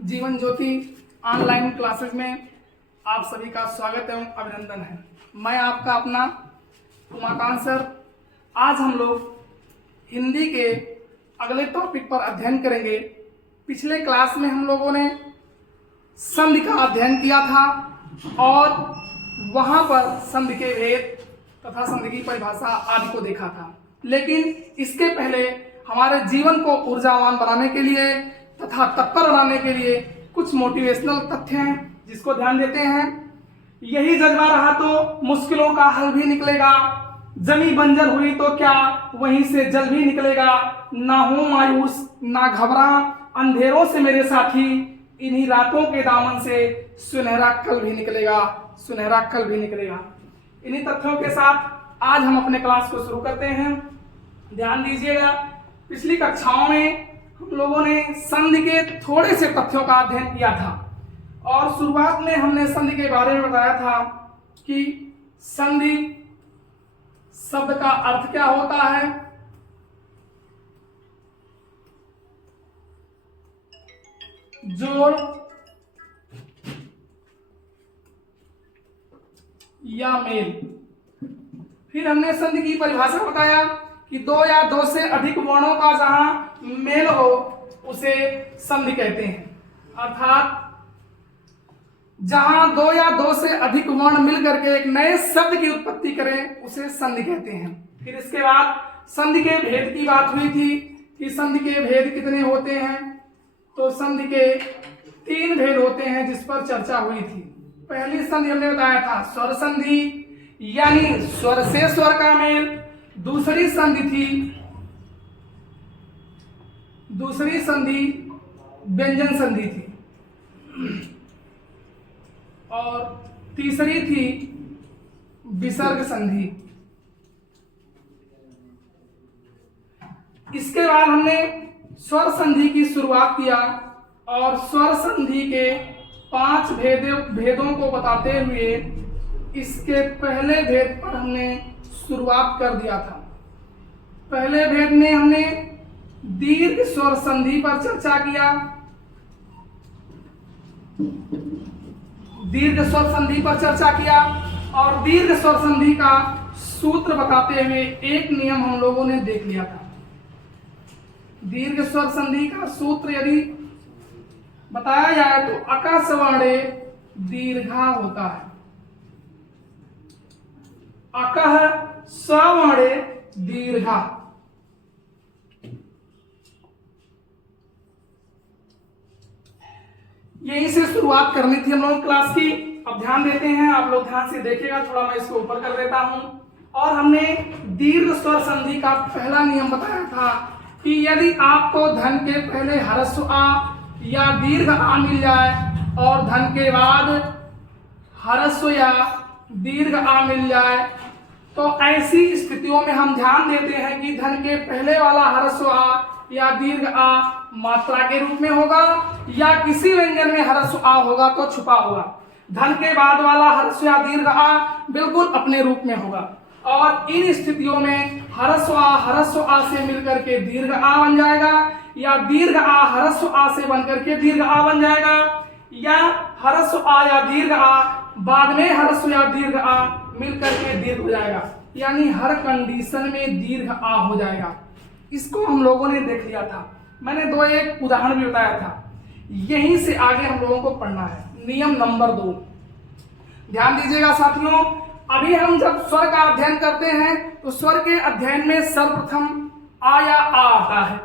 Jeevan Jyoti online classes में आप सभी का स्वागत एवं अभिनंदन है। मैं आपका अपना उमाकांत सर। आज हम लोग हिंदी के अगले टॉपिक पर अध्ययन करेंगे। पिछले क्लास में हम लोगों ने संधि का अध्ययन किया था और वहां पर संधि के भेद तथा संधि की परिभाषा आदि को देखा था। लेकिन इसके पहले हमारे जीवन को ऊर्जावान बनाने के लिए तथा तत्पर बनाने के लिए कुछ मोटिवेशनल तथ्य हैं जिसको ध्यान देते हैं। यही जज्बा रहा तो मुश्किलों का हल भी निकलेगा, जमी बंजर हुई तो क्या वहीं से जल भी निकलेगा। ना हो मायूस ना घबरा अंधेरों से मेरे साथी, इन्हीं रातों के दामन से सुनहरा कल भी निकलेगा, सुनहरा कल भी निकलेगा। इन्हीं तथ्यों के साथ आज हम अपने क्लास को शुरू करते हैं। ध्यान दीजिएगा, पिछली कक्षाओं में हम लोगों ने संधि के थोड़े से तथ्यों का अध्ययन किया था और शुरुआत में हमने संधि के बारे में बताया था कि संधि शब्द का अर्थ क्या होता है। जोड़ या मेल। फिर हमने संधि की परिभाषा बताया कि दो या दो से अधिक वर्णों का जहां मेल हो उसे संधि कहते हैं। अर्थात जहां दो या दो से अधिक वर्ण मिल करके एक नए शब्द की उत्पत्ति करें उसे संधि कहते हैं। फिर इसके बाद संधि के भेद की बात हुई थी कि संधि के भेद कितने होते हैं। तो संधि के 3 भेद होते हैं जिस पर चर्चा हुई थी। पहली संधि हमने बताया था स्वर संधि, यानी स्वर से स्वर का मेल। दूसरी संधि व्यंजन संधि थी और तीसरी थी विसर्ग संधि। इसके बाद हमने स्वर संधि की शुरुआत किया और स्वर संधि के 5 भेदों को बताते हुए इसके पहले भेद पर हमने शुरुआत कर दिया था। पहले भेद में हमने दीर्घ स्वर संधि पर चर्चा किया। दीर्घ स्वर संधि पर चर्चा किया और दीर्घ स्वर संधि का सूत्र बताते हुए एक नियम हम लोगों ने देख लिया था। दीर्घ स्वर संधि का सूत्र यदि बताया जाए तो अका सवर्णे दीर्घा होता है। अकः सवर्णे दीर्घा। यहीं से शुरुआत करनी थी हम लोग क्लास की। अब ध्यान देते हैं, आप लोग ध्यान से देखिएगा। थोड़ा मैं इसको ऊपर कर देता हूं। और हमने दीर्घ स्वर संधि का पहला नियम बताया था कि यदि आपको धन के पहले ह्रस्व आ या दीर्घ आ मिल जाए और धन के बाद ह्रस्व या दीर्घ आ मिल जाए तो ऐसी स्थितियों में हम ध्यान देते हैं कि धन के पहले वाला ह्रस्व आ या दीर्घ आ मात्रा के रूप में होगा या किसी व्यंजन में ह्रस्व आ होगा तो छुपा होगा। धन के बाद वाला ह्रस्व या दीर्घ आ बिल्कुल अपने रूप में होगा और इन स्थितियों में ह्रस्व आ से मिलकर के दीर्घ आ बन जाएगा या दीर्घ आ ह्रस्व आ से बनकर के दीर्घ आ बन जाएगा या ह्रस्व आ या दीर्घ आ बाद में ह्रस्व या दीर्घ आ मिलकर के दीर्घ हो जाएगा। यानी हर कंडीशन में दीर्घ आ हो जाएगा। इसको हम लोगों ने देख लिया था। मैंने 2 उदाहरण भी बताया था। यहीं से आगे हम लोगों को पढ़ना है। नियम नंबर 2, ध्यान दीजिएगा साथियों। अभी हम जब स्वर का अध्ययन करते हैं तो स्वर के अध्ययन में सर्वप्रथम आ या आ आता है।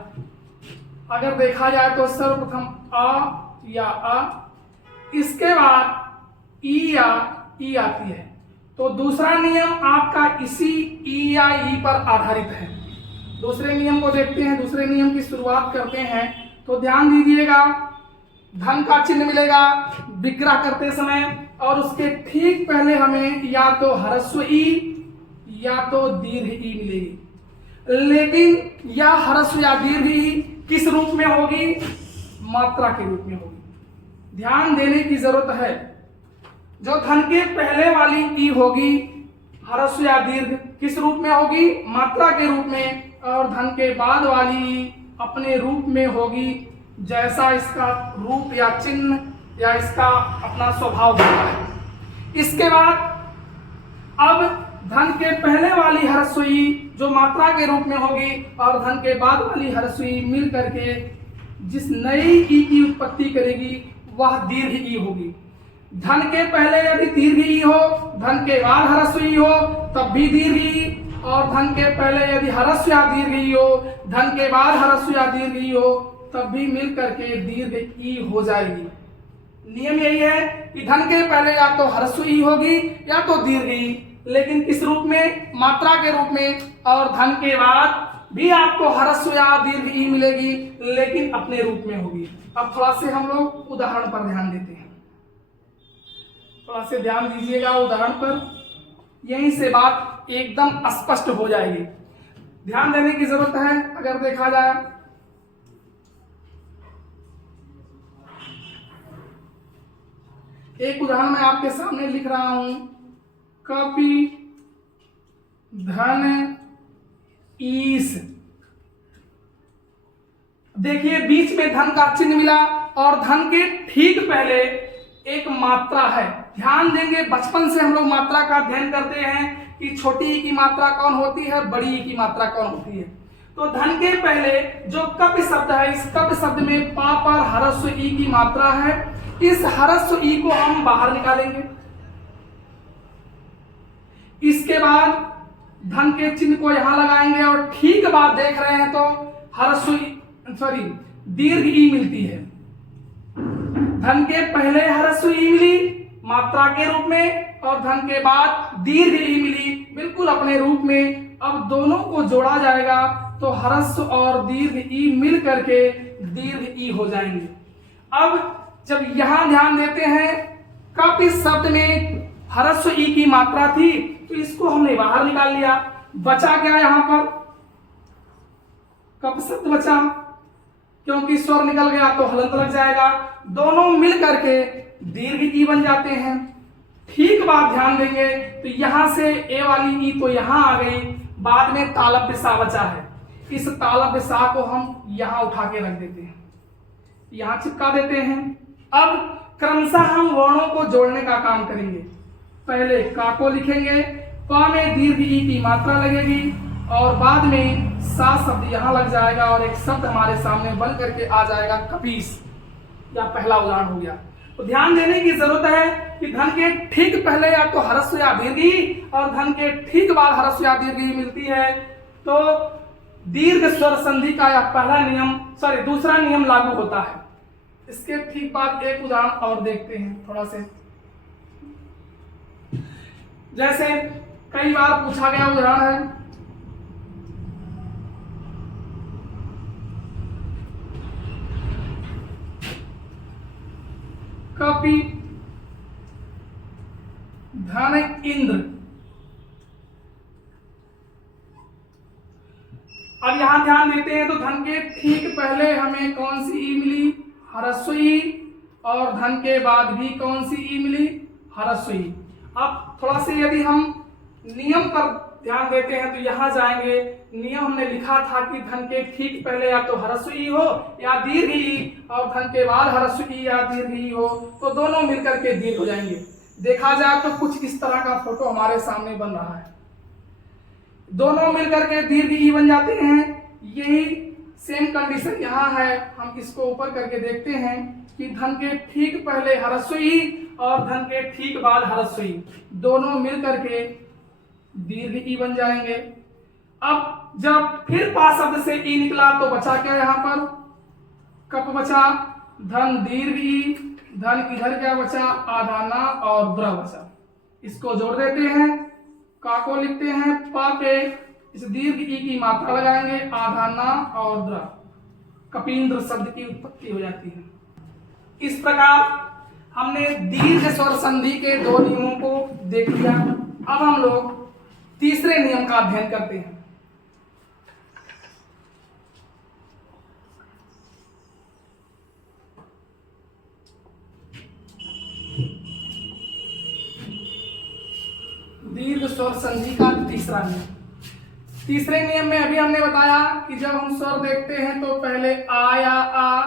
अगर देखा जाए तो सर्वप्रथम आ या आ, इसके बाद ई या ई आती है। तो दूसरा नियम आपका इसी ई या ई पर आधारित है। दूसरे नियम को देखते हैं। दूसरे नियम की शुरुआत करते हैं तो ध्यान दीजिएगा, धन का चिन्ह मिलेगा विग्रह करते समय और उसके ठीक पहले हमें या तो ह्रस्व ई या तो दीर्घ ई मिलेगी। लेकिन यह ह्रस्व या दीर्घ ई किस रूप में होगी? मात्रा के रूप में होगी। ध्यान देने की जरूरत है। जो धन के पहले वाली ई होगी ह्रस्व या दीर्घ किस रूप में होगी? मात्रा के रूप में। और धन के बाद वाली अपने रूप में होगी जैसा इसका रूप या चिन्ह या इसका अपना स्वभाव होता है। इसके बाद अब धन के पहले वाली ह्रस्व ई जो मात्रा के रूप में होगी और धन के बाद वाली ह्रस्व ई मिल करके जिस नई ई की उत्पत्ति करेगी वह दीर्घ ई होगी। धन के पहले यदि दीर्घ ई हो, धन के बाद ह्रस्व ई हो तब भी दीर्घ ई, और धन के पहले यदि ह्रस्व या दीर्घ ई हो, धन के बाद ह्रस्व या दीर्घ ई हो तब भी मिल करके दीर्घ ई हो जाएगी। नियम यही है कि धन के पहले या तो ह्रस्व ई होगी या तो दीर्घ ई, लेकिन किस रूप में? मात्रा के रूप में। और धन के बाद भी आपको ह्रस्व या दीर्घ ई मिलेगी, लेकिन अपने रूप में होगी। अब थोड़ा से हम लोग उदाहरण पर ध्यान देते हैं, थोड़ा से ध्यान दीजिएगा उदाहरण पर, यहीं से बात एकदम स्पष्ट हो जाएगी। ध्यान देने की जरूरत है। अगर देखा जाए एक उदाहरण मैं आपके सामने लिख रहा हूं, कपि धन ईस। देखिए बीच में धन का चिन्ह मिला और धन के ठीक पहले एक मात्रा है। ध्यान देंगे, बचपन से हम लोग मात्रा का अध्ययन करते हैं कि छोटी ई की मात्रा कौन होती है, बड़ी ई की मात्रा कौन होती है। तो धन के पहले जो कप शब्द है, इस कप शब्द में पा पर ह्रस्व ई की मात्रा है। इस ह्रस्व ई को हम बाहर निकालेंगे। इसके बाद धन के चिन्ह को यहां लगाएंगे और ठीक बात देख रहे हैं तो ह्रस्व दीर्घ ई मिलती है। धन के पहले ह्रस्व ई मिली मात्रा के रूप में और धन के बाद दीर्घ ई मिली बिल्कुल अपने रूप में। अब दोनों को जोड़ा जाएगा तो ह्रस्व और दीर्घ ई मिल करके दीर्घ ई हो जाएंगे। अब जब यहां ध्यान देते हैं, कप इस शब्द में ह्रस्व ई की मात्रा थी तो इसको हमने बाहर निकाल लिया। बचा क्या यहां पर? कप शब्द बचा, क्योंकि स्वर निकल गया तो हलंत लग जाएगा। दोनों मिल करके दीर्घ ई बन जाते हैं। ठीक बात ध्यान देंगे तो यहां से ए वाली ई तो यहां आ गई, बाद में तालव्य सा बचा है। इस तालव्य सा को हम यहां उठा के रख देते हैं, यहां चिपका देते हैं। अब क्रमशः हम वर्णों को जोड़ने का काम करेंगे। पहले का को लिखेंगे, प में दीर्घ ई की मात्रा लगेगी और बाद में सा शब्द यहां लग जाएगा और एक शब्द हमारे सामने बन करके आ जाएगा कपीस। या पहला उदाहरण हो गया। तो ध्यान देने की जरूरत है कि धन के ठीक पहले या तो ह्रस्व या दीर्घ ई और धन के ठीक बाद ह्रस्व या दीर्घ ई मिलती है तो दीर्घ स्वर संधि का यह पहला नियम दूसरा नियम लागू होता है। इसके ठीक बाद एक उदाहरण और देखते हैं थोड़ा से। जैसे कई बार पूछा गया उदाहरण है, कपि धन इंद्र। अब यहां ध्यान देते हैं तो धन के ठीक पहले हमें कौन सी ई मिली? ह्रस्व ई, और धन के बाद भी कौन सी ई मिली? ह्रस्व ई। अब थोड़ा से यदि हम नियम पर ध्यान देते हैं तो यहां जाएंगे। नियम हमने लिखा था कि धन के ठीक पहले या तो ह्रस्व ई हो या दीर्घ ई, और धन के बाद ह्रस्व ई या दीर्घ ई हो तो दोनों मिलकर के दीर्घ हो जाएंगे। देखा जाए तो कुछ इस तरह का फोटो हमारे सामने बन रहा है, दोनों मिलकर के दीर्घ ई बन जाते हैं। यही सेम कंडीशन यहाँ है। हम इसको ऊपर करके देखते हैं कि धन के ठीक पहले ह्रस्व ई और धन के ठीक बाद ह्रस्व ई दोनों मिलकर के दीर्घ ई बन जाएंगे। अब जब फिर पा शब्द से ई निकला तो बचा क्या? यहाँ पर कप बचा, धन दीर्घ ई, धन इधर क्या बचा? आधा ना और द्र बचा। इसको जोड़ देते हैं, का को लिखते हैं, पा पे इस दीर्घ ई की मात्रा लगाएंगे, आधा ना और द्र, कपींद्र शब्द की उत्पत्ति हो जाती है। इस प्रकार हमने दीर्घ स्वर संधि के दो नियमों को देख लिया। अब हम लोग तीसरे नियम का अध्ययन करते हैं। दीर्घ स्वर संधि का तीसरा नियम। तीसरे नियम में अभी हमने बताया कि जब हम स्वर देखते हैं तो पहले आ या आ,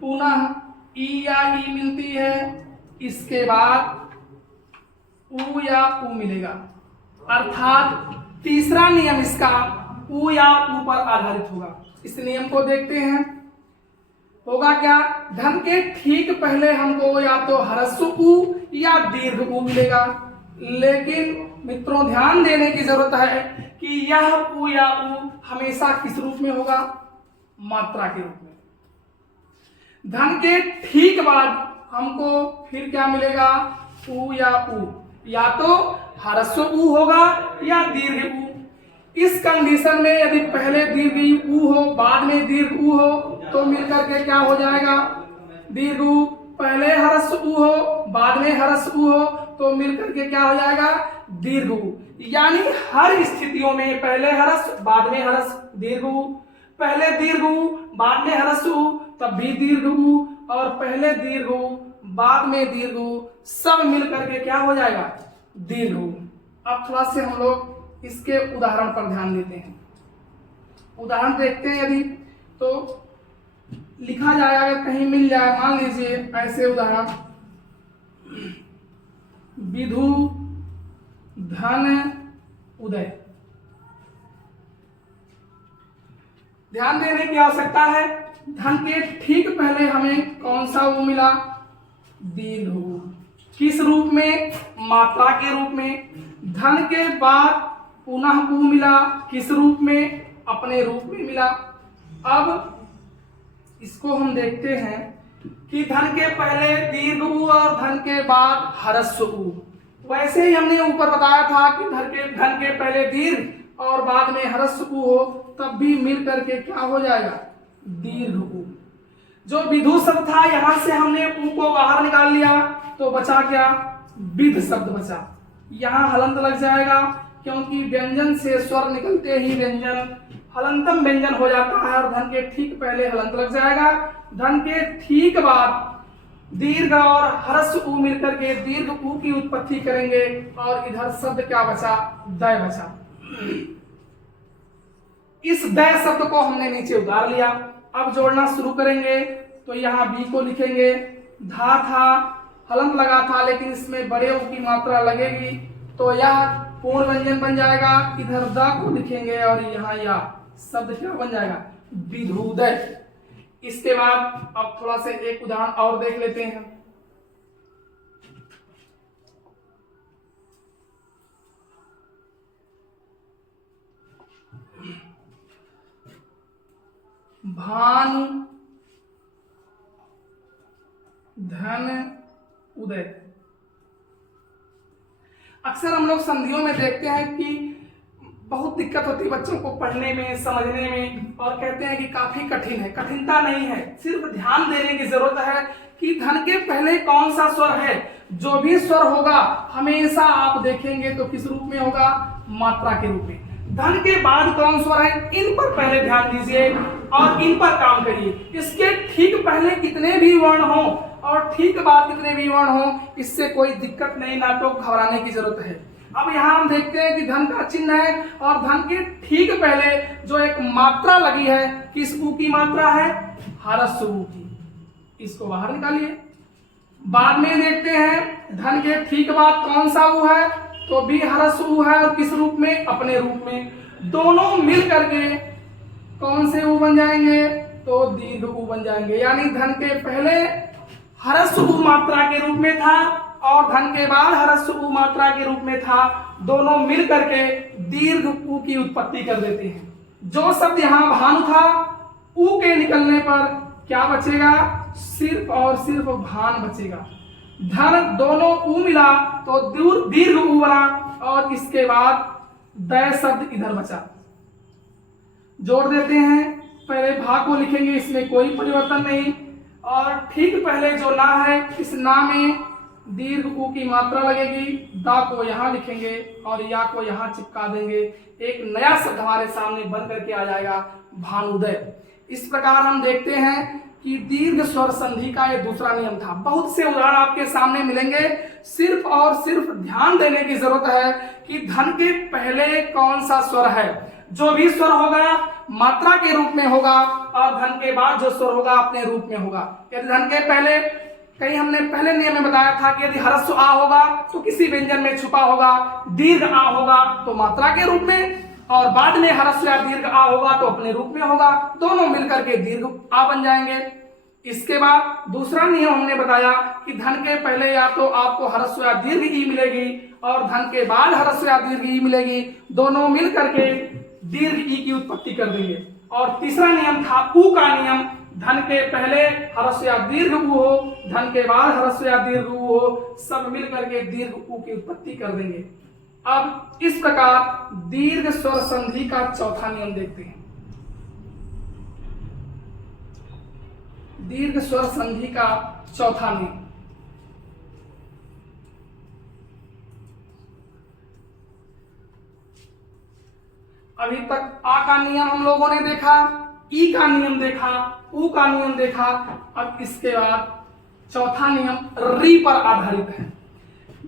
पुनः ई या ई मिलती है, इसके बाद उ या उ मिलेगा। अर्थात तीसरा नियम इसका उ या उ पर आधारित होगा। इस नियम को देखते हैं, होगा क्या, धन के ठीक पहले हमको या तो ह्रस्व उ या दीर्घ उ मिलेगा। लेकिन मित्रों ध्यान देने की जरूरत है कि यह उ या उ हमेशा किस रूप में होगा, मात्रा के रूप में। धन के ठीक बाद हमको फिर क्या मिलेगा, उ या उ, या तो ह्रस्व उ होगा या दीर्घ उ। इस कंडीशन में यदि पहले दीर्घ उ हो बाद में दीर्घ उ हो तो मिलकर के क्या हो जाएगा, दीर्घ उ। पहले ह्रस्व उ हो बाद में ह्रस्व उ हो तो मिलकर के क्या हो जाएगा, दीर्घ उ। यानी हर स्थितियों में पहले ह्रस्व बाद में ह्रस्व दीर्घ उ, पहले दीर्घ उ बाद में ह्रस्व उ तब भी दीर्घ उ, और पहले दीर्घ उ बाद में दीर्घ उ, सब मिलकर के क्या हो जाएगा, दीर्घ उ। अब थोड़ा से हम लोग इसके उदाहरण पर ध्यान देते हैं। उदाहरण देखते हैं, यदि तो लिखा जाए, अगर कहीं मिल जाए, मान लीजिए ऐसे उदाहरण, विधु धन उदय। ध्यान देने की आवश्यकता है, धन के ठीक पहले हमें कौन सा उ मिला, दीर्घ उ। किस रूप में, मात्रा के रूप में। धन के बाद पुनः उ मिला, किस रूप में, अपने रूप में मिला। अब इसको हम देखते हैं कि धन के पहले दीर्घ उ और धन के बाद ह्रस्व उ। वैसे ही हमने ऊपर बताया था कि धन के पहले दीर्घ और बाद में ह्रस्व उ हो तब भी मिल करके क्या हो जाएगा, दीर्घ उ। जो विधु शब्द था यहां से हमने उ को बाहर निकाल लिया तो बचा क्या, विध शब्द बचा। यहाँ हलंत लग जाएगा क्योंकि व्यंजन से स्वर निकलते ही व्यंजन हलंतम व्यंजन हो जाता है, और धन के ठीक पहले हलंत लग जाएगा। धन के ठीक बाद दीर्घ और ह्रस्व उ मिलकर के दीर्घ उ की उत्पत्ति करेंगे, और इधर शब्द क्या बचा, दय बचा। इस दय शब्द को हमने नीचे उतार लिया। अब जोड़ना शुरू करेंगे तो यहाँ बी को लिखेंगे, धा था, हलंत लगा था, लेकिन इसमें बड़े उ की मात्रा लगेगी तो यह पूर्ण व्यंजन बन जाएगा। इधर द को लिखेंगे और यहाँ या शब्द क्या बन जाएगा, विधुदय। इसके बाद अब थोड़ा से एक उदाहरण और देख लेते हैं। भानु धन उदय। अक्सर हम लोग संधियों में देखते हैं कि बहुत दिक्कत होती है बच्चों को पढ़ने में, समझने में, और कहते हैं कि काफी कठिन है। कठिनता नहीं है, सिर्फ ध्यान देने की जरूरत है कि धन के पहले कौन सा स्वर है। जो भी स्वर होगा हमेशा आप देखेंगे तो किस रूप में होगा, मात्रा के रूप में। धन के बाद कौन स्वर है, इन पर पहले ध्यान दीजिए और इन पर काम करिए। इसके ठीक पहले कितने भी वर्ण हो और ठीक बाद कितने भी वर्ण हो, इससे कोई दिक्कत नहीं, ना तो घबराने की जरूरत है। अब यहाँ हम देखते हैं कि धन का चिन्ह है और धन के ठीक पहले जो एक मात्रा लगी है, किस उ की मात्रा है, ह्रस्व उ की। इसको बाहर निकालिए। बाद में देखते हैं धन के ठीक बाद कौन सा उ है, तो भी ह्रस्व उ है, और किस रूप में, अपने रूप में। दोनों मिल करके कौन से उ बन जाएंगे, तो दीर्घ उ बन जाएंगे। यानी धन के पहले ह्रस्व उ मात्रा के रूप में था और धन के बाद ह्रस्व उ मात्रा के रूप में था। दोनों मिल करके दीर्घ उ की उत्पत्ति कर देते हैं। जो शब्द यहाँ भानु था, उ के निकलने पर क्या बचेगा, सिर्फ और सिर्फ भान बचेगा। धन दोनों उ मिला तो दीर्घ उ बना, और इसके बाद दय शब्द इधर बचा। जोड़ देते हैं, पहले भा को लिखेंगे, इसमें कोई परिवर्तन नहीं, और ठीक पहले जो ना है, इस ना में दीर्घ उ की मात्रा लगेगी। दा को यहाँ लिखेंगे और या को यहाँ चिपका देंगे। एक नया शब्द हमारे सामने बन करके आ जाएगा, भानुदय। इस प्रकार हम देखते हैं कि दीर्घ स्वर संधि का ये दूसरा नियम था। बहुत से उदाहरण आपके सामने मिलेंगे, सिर्फ और सिर्फ ध्यान देने की जरूरत है कि धन के पहले कौन सा स्वर है। जो भी स्वर होगा मात्रा के रूप में होगा और धन के बाद जो स्वर होगा अपने रूप में होगा। यदि धन के पहले कहीं हमने पहले नियम में बताया था कि यदि ह्रस्व आ होगा तो किसी व्यंजन में छुपा होगा, दीर्घ आ होगा तो मात्रा के रूप में, और बाद में ह्रस्व या दीर्घ आ होगा तो अपने रूप में होगा, दोनों मिलकर के दीर्घ आ बन जाएंगे। इसके बाद दूसरा नियम हमने बताया कि धन के पहले या तो आपको ह्रस्व या दीर्घ ई मिलेगी और धन के बाद ह्रस्व या दीर्घ ई मिलेगी, दोनों मिल करके दीर्घ ई की उत्पत्ति कर देंगे। और तीसरा नियम था उ का नियम, धन के पहले ह्रस्व या दीर्घ उ हो, धन के बाद ह्रस्व या दीर्घ उ हो, सब मिल करके दीर्घ उ की उत्पत्ति कर देंगे। अब इस प्रकार दीर्घ स्वर संधि का चौथा नियम देखते हैं। दीर्घ स्वर संधि का चौथा नियम, अभी तक आ का नियम हम लोगों ने देखा, ई का नियम देखा, उ का नियम देखा। अब इसके बाद चौथा नियम री पर आधारित है।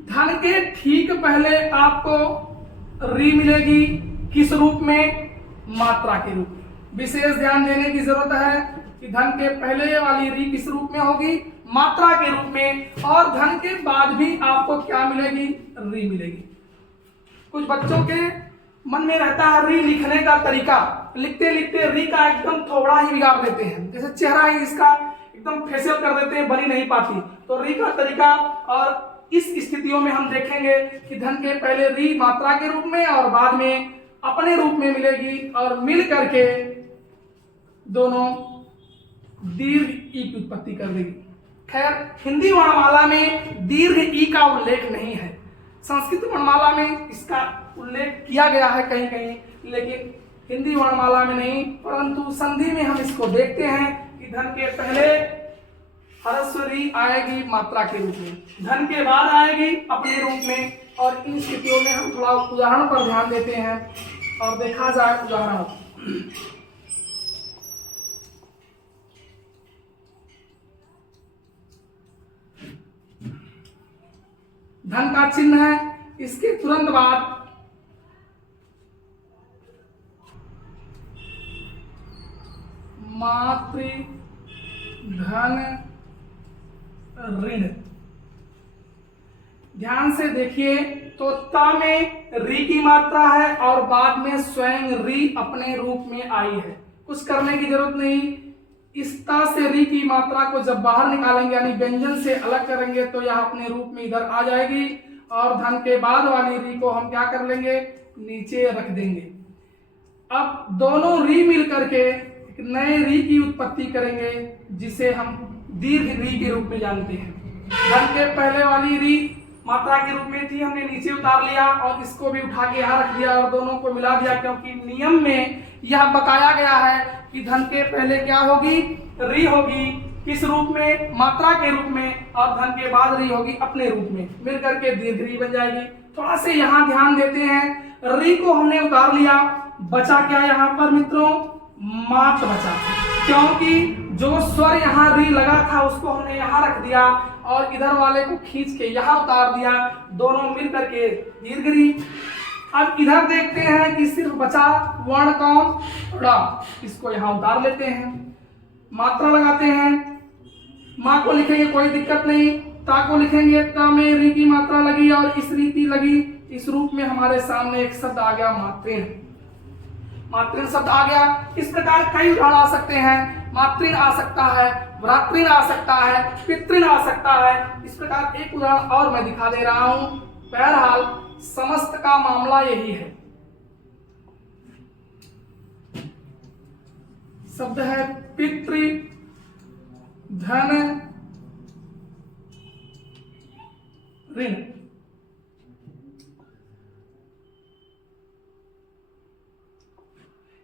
धन के ठीक पहले आपको री मिलेगी, किस रूप में? मात्रा के रूप में। विशेष ध्यान देने की जरूरत है कि धन के पहले वाली री किस रूप में होगी? मात्रा के रूप में। और धन के बाद भी आपको क्या मिलेगी? री मिलेगी। कुछ बच्चों के मन में रहता है री लिखने का तरीका, लिखते लिखते री का एकदम थोड़ा ही बिगाड़ देते हैं, जैसे चेहरा ही इसका एकदम फेशियल कर देते हैं, बनी नहीं पाती। तो री का तरीका, और इस स्थितियों में हम देखेंगे कि धन के पहले री मात्रा के रूप में और बाद में अपने रूप में मिलेगी और मिल करके दोनों दीर्घ ई की उत्पत्ति कर देगी। खैर, हिंदी वर्णमाला में दीर्घ ई का उल्लेख नहीं है, संस्कृत वर्णमाला में इसका उल्लेख किया गया है कहीं कहीं, लेकिन हिंदी वर्णमाला में नहीं। परंतु संधि में हम इसको देखते हैं कि धन के पहले ह्रस्व री आएगी मात्रा के रूप में, धन के बाद आएगी अपने रूप में। और इन स्थितियों में हम थोड़ा उदाहरण पर ध्यान देते हैं और देखा जाए उदाहरण। धन का चिन्ह है, इसके तुरंत बाद मातृ धन ऋण। ध्यान से देखिए तो ता में री की मात्रा है और बाद में स्वयं री अपने रूप में आई है, कुछ करने की जरूरत नहीं। इस ता से री की मात्रा को जब बाहर निकालेंगे यानी व्यंजन से अलग करेंगे तो यह अपने रूप में इधर आ जाएगी और धन के बाद वाली री को हम क्या कर लेंगे? नीचे रख देंगे। अब दोनों री मिल करके एक नए री की उत्पत्ति करेंगे जिसे हम दीर्घ री के रूप में जानते हैं। धन के पहले वाली री मात्रा के रूप में थी, हमने नीचे उतार लिया और इसको भी उठा के यहाँ रख दिया और दोनों को मिला दिया, क्योंकि नियम में यह बताया गया है कि धन के पहले क्या होगी? री होगी। किस रूप में? मात्रा के रूप में। और धन के बाद री होगी अपने रूप में, मिल करके दीर्घ री बन जाएगी। थोड़ा से यहाँ ध्यान देते हैं, री को हमने उतार लिया, बचा क्या यहाँ पर मित्रों? मात बचा, क्योंकि जो स्वर यहाँ री लगा था उसको हमने यहाँ रख दिया और इधर वाले को खींच के यहाँ उतार दिया, दोनों मिल करके दीर्घ री। अब इधर देखते हैं कि सिर्फ बचा वर्ण कौन? ड़ा। इसको यहाँ उतार लेते हैं, मात्रा लगाते हैं, माँ को लिखेंगे कोई दिक्कत नहीं, ता को लिखेंगे, ता में री की मात्रा लगी और इस रीति लगी। इस रूप में हमारे सामने एक शब्द आ गया मातृण। मातृण शब्द आ गया। इस प्रकार कई उदाहरण आ सकते हैं, मातृण आ सकता है, भ्रातृण आ सकता है, पितृण आ सकता है। इस प्रकार एक उदाहरण और मैं दिखा दे रहा हूं। बहरहाल समस्त का मामला यही है। शब्द है पितृ धन ऋण।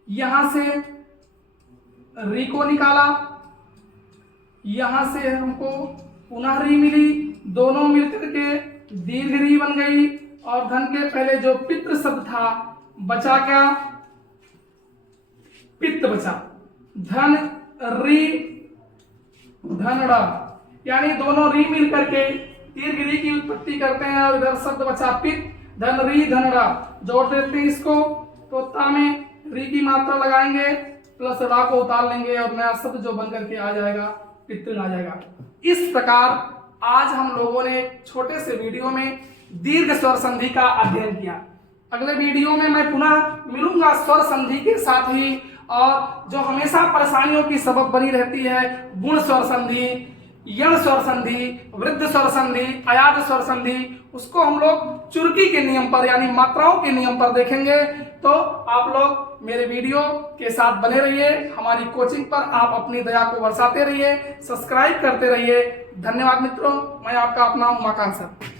यहां से री को निकाला, यहां से हमको पुनः री मिली, दोनों मिलकर के दीर्घ री बन गई। और धन के पहले जो पितृ शब्द था बचा क्या? पित्त बचा। धन री धनड़ा, यानी दोनों री मिल करके दीर्घ री की उत्पत्ति करते हैं और इधर शब्द बचा पित्त, धन री धनड़ा। जोड़ देते हैं इसको तो ता में री की मात्रा लगाएंगे प्लस रा को उतार लेंगे और नया शब्द जो बन करके आ जाएगा पितृ आ जाएगा। इस प्रकार आज हम लोगों ने छोटे से वीडियो में दीर्घ स्वर संधि का अध्ययन किया। अगले वीडियो में मैं पुनः मिलूंगा स्वर संधि के साथ ही, और जो हमेशा परेशानियों की सबब बनी रहती है गुण स्वर संधि, यण स्वर संधि, वृद्ध स्वर संधि, अयाद स्वर संधि, उसको हम लोग चुरकी के नियम पर यानी मात्राओं के नियम पर देखेंगे। तो आप लोग मेरे वीडियो के साथ बने रहिए, हमारी कोचिंग पर आप अपनी दया को बरसाते रहिए, सब्सक्राइब करते रहिए। धन्यवाद मित्रों, मैं आपका अपना उमाकांत सर।